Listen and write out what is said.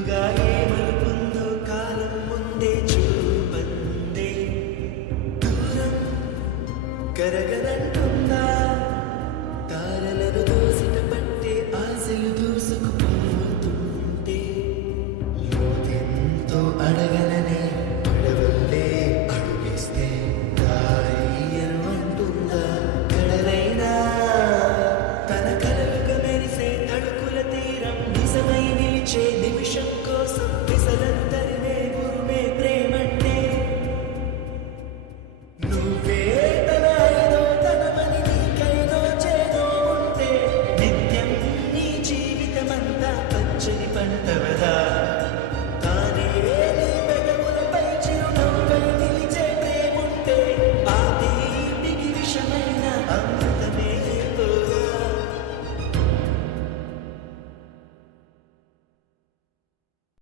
ఎదురుగా ఏమనుకుందో కాలం ముందే చూపందే దూరం కరగనంటుందా తారలను దోసిట పట్టే ఆశలు దూసుకుపోతుంటే లోతెంతో అడగననే పడవల్లే అడుగేస్తే దారియను అంటుందా కడలైనా తన కలలుగా మెరిసే తడుకుల తీరం నిజమై నిలిచే నిమిషం కోసం విసరంత